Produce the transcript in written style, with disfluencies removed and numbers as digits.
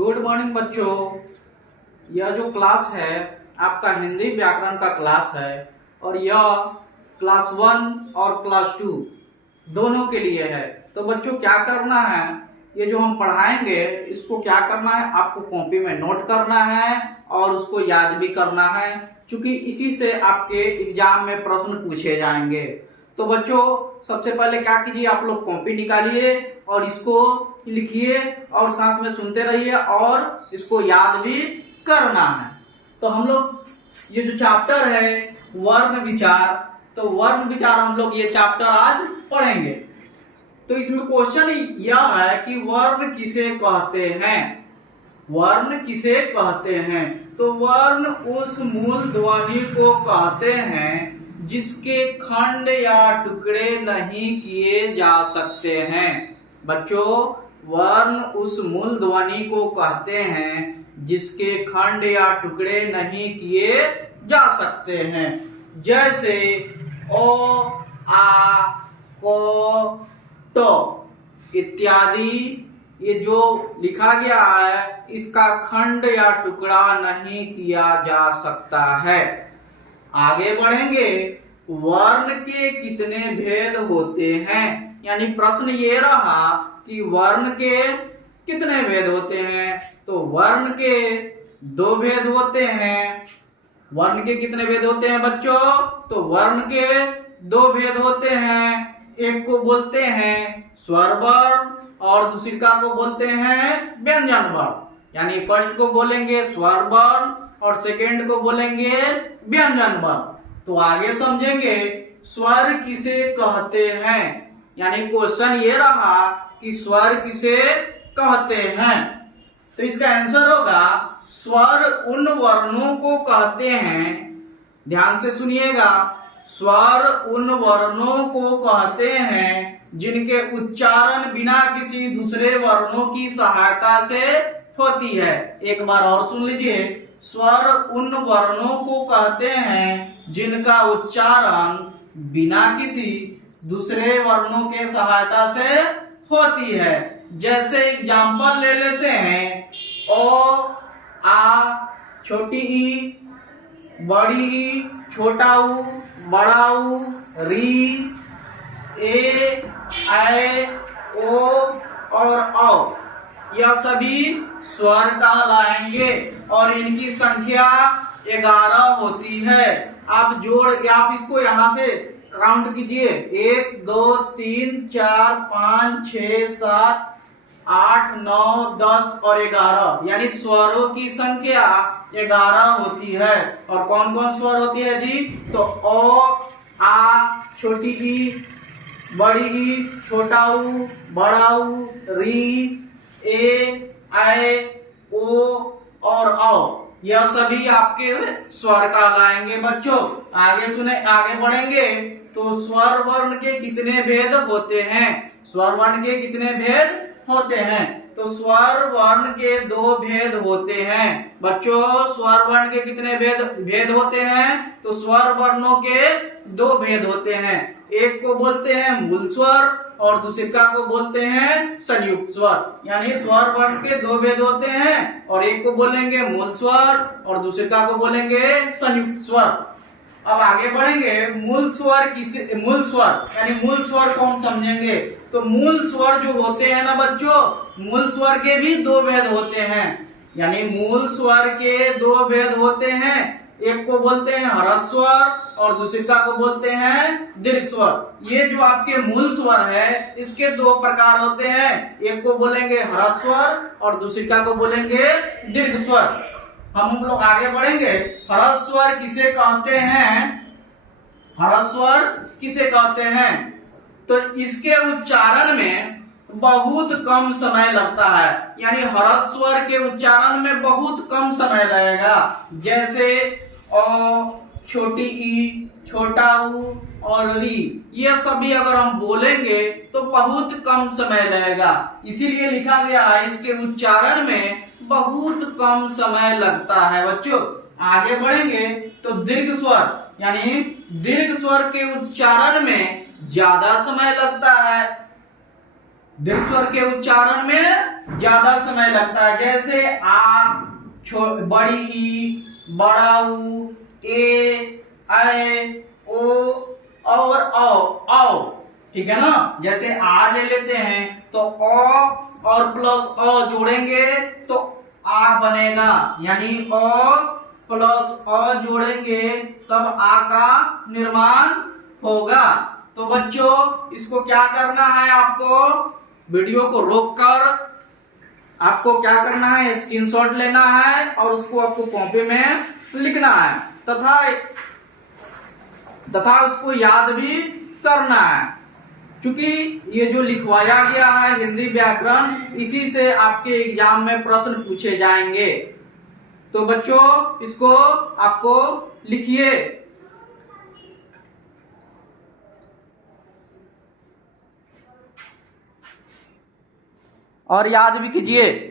Good morning बच्चों। यह जो क्लास है आपका हिंदी व्याकरण का क्लास है और यह क्लास 1 और क्लास 2 दोनों के लिए है। तो बच्चों क्या करना है, ये जो हम पढ़ाएंगे इसको क्या करना है, आपको कॉपी में नोट करना है और उसको याद भी करना है, क्योंकि इसी से आपके एग्जाम में प्रश्न पूछे जाएंगे। तो बच्चों सबसे पहले क्या कीजिए, आप लोग कॉपी निकालिए और इसको लिखिए और साथ में सुनते रहिए और इसको याद भी करना है। तो हम लोग ये जो चैप्टर है वर्ण विचार, तो वर्ण विचार हम लोग ये चैप्टर आज पढ़ेंगे। तो इसमें क्वेश्चन यह है कि वर्ण किसे कहते हैं। वर्ण किसे कहते हैं? तो वर्ण उस मूल ध्वनि को कहते हैं जिसके खंड या टुकड़े नहीं किए जा सकते हैं। बच्चों वर्ण उस मूल ध्वनि को कहते हैं जिसके खंड या टुकड़े नहीं किए जा सकते हैं। जैसे ओ, आ, को, टो इत्यादि, ये जो लिखा गया है इसका खंड या टुकड़ा नहीं किया जा सकता है। आगे बढ़ेंगे, वर्ण के कितने भेद होते हैं, यानी प्रश्न ये रहा कि वर्ण के कितने भेद होते हैं। तो वर्ण के 2 भेद होते हैं। वर्ण के कितने भेद होते हैं बच्चों? तो वर्ण के 2 भेद होते हैं। एक को बोलते हैं स्वर वर्ण और दूसरी को बोलते हैं व्यंजन वर्ण। यानी फर्स्ट को बोलेंगे स्वर वर्ण और सेकेंड को बोलेंगे व्यंजन वर्ण। तो आगे समझेंगे स्वर किसे कहते हैं, यानी क्वेश्चन ये रहा कि स्वर किसे कहते हैं। तो इसका आंसर होगा स्वर उन वर्णों को कहते हैं, ध्यान से सुनिएगा, स्वर उन वर्णों को कहते हैं जिनके उच्चारण बिना किसी दूसरे वर्णों की सहायता से होती है। एक बार और सुन लीजिए, स्वर उन वर्णों को कहते हैं जिनका उच्चारण बिना किसी दूसरे वर्णों के सहायता से होती है। जैसे एग्जाम्पल ले लेते हैं, ओ, आ, छोटी ई, बड़ी ई, छोटा ऊ, बड़ा ऊ, री, ए, ऐ, ओ और औ, यह सभी स्वर कहलाएंगे और इनकी संख्या 11 होती है। आप इसको यहाँ से काउंट कीजिए, 1 2 3 4 5 6 7 8 9 10 और 11, यानी स्वरों की संख्या 11 होती है। और कौन कौन स्वर होती है जी? तो ओ, आ, छोटी ई, बड़ी ई, छोटा ऊ, बड़ा ऊ, री, ए, ऐ, ओ और औ, यह सभी आपके स्वर कहलाएंगे। बच्चों आगे सुने, आगे बढ़ेंगे तो स्वर वर्ण के कितने भेद होते हैं। स्वर वर्ण के कितने भेद होते हैं? तो स्वर वर्ण के 2 भेद होते हैं। बच्चों स्वर वर्ण के कितने भेद होते हैं? तो स्वर वर्णों के 2 भेद होते हैं। एक को बोलते हैं मूल स्वर और दूसरे को बोलते हैं संयुक्त स्वर। यानी स्वर वर्ण के 2 भेद होते हैं और एक को बोलेंगे मूल स्वर और दूसरे को बोलेंगे संयुक्त स्वर। अब आगे बढ़ेंगे, मूल स्वर यानी मूल स्वर को हम समझेंगे। तो मूल स्वर जो होते हैं ना बच्चों, मूल स्वर के भी 2 भेद होते हैं। यानी मूल स्वर के 2 भेद होते हैं। एक को बोलते हैं ह्रस्व स्वर और दूसरे को बोलते हैं दीर्घ स्वर। ये जो आपके मूल स्वर है इसके 2 प्रकार होते हैं, एक को बोलेंगे ह्रस्व स्वर और दूसरे को बोलेंगे दीर्घ स्वर। हम लोग आगे बढ़ेंगे, ह्रस्व स्वर किसे कहते हैं? ह्रस्व स्वर किसे कहते हैं? तो इसके उच्चारण में बहुत कम समय लगता है, यानी ह्रस्व स्वर के उच्चारण में बहुत कम समय लगेगा। जैसे ओ, छोटी ई, छोटा ऊ और री, ये सभी अगर हम बोलेंगे तो बहुत कम समय लगेगा, इसीलिए लिखा गया है इसके उच्चारण में बहुत कम समय लगता है। बच्चों आगे बढ़ेंगे तो दीर्घ स्वर, यानी दीर्घ स्वर के उच्चारण में ज्यादा समय लगता है। दीर्घ स्वर के उच्चारण में ज्यादा समय लगता है, जैसे आ, बड़ी ई, बड़ा ऊ, ए, ओ और औ। ठीक है ना। जैसे आ ले लेते हैं तो अ और प्लस अ जोड़ेंगे तो आ बनेगा, यानी अ प्लस अ जोड़ेंगे तब आ का निर्माण होगा। तो बच्चों इसको क्या करना है, आपको वीडियो को रोककर आपको क्या करना है, स्क्रीनशॉट लेना है और उसको आपको कॉपी में लिखना है तथा उसको याद भी करना है, क्योंकि ये जो लिखवाया गया है हिंदी व्याकरण, इसी से आपके एग्जाम में प्रश्न पूछे जाएंगे। तो बच्चों इसको आपको लिखिए और याद भी कीजिए।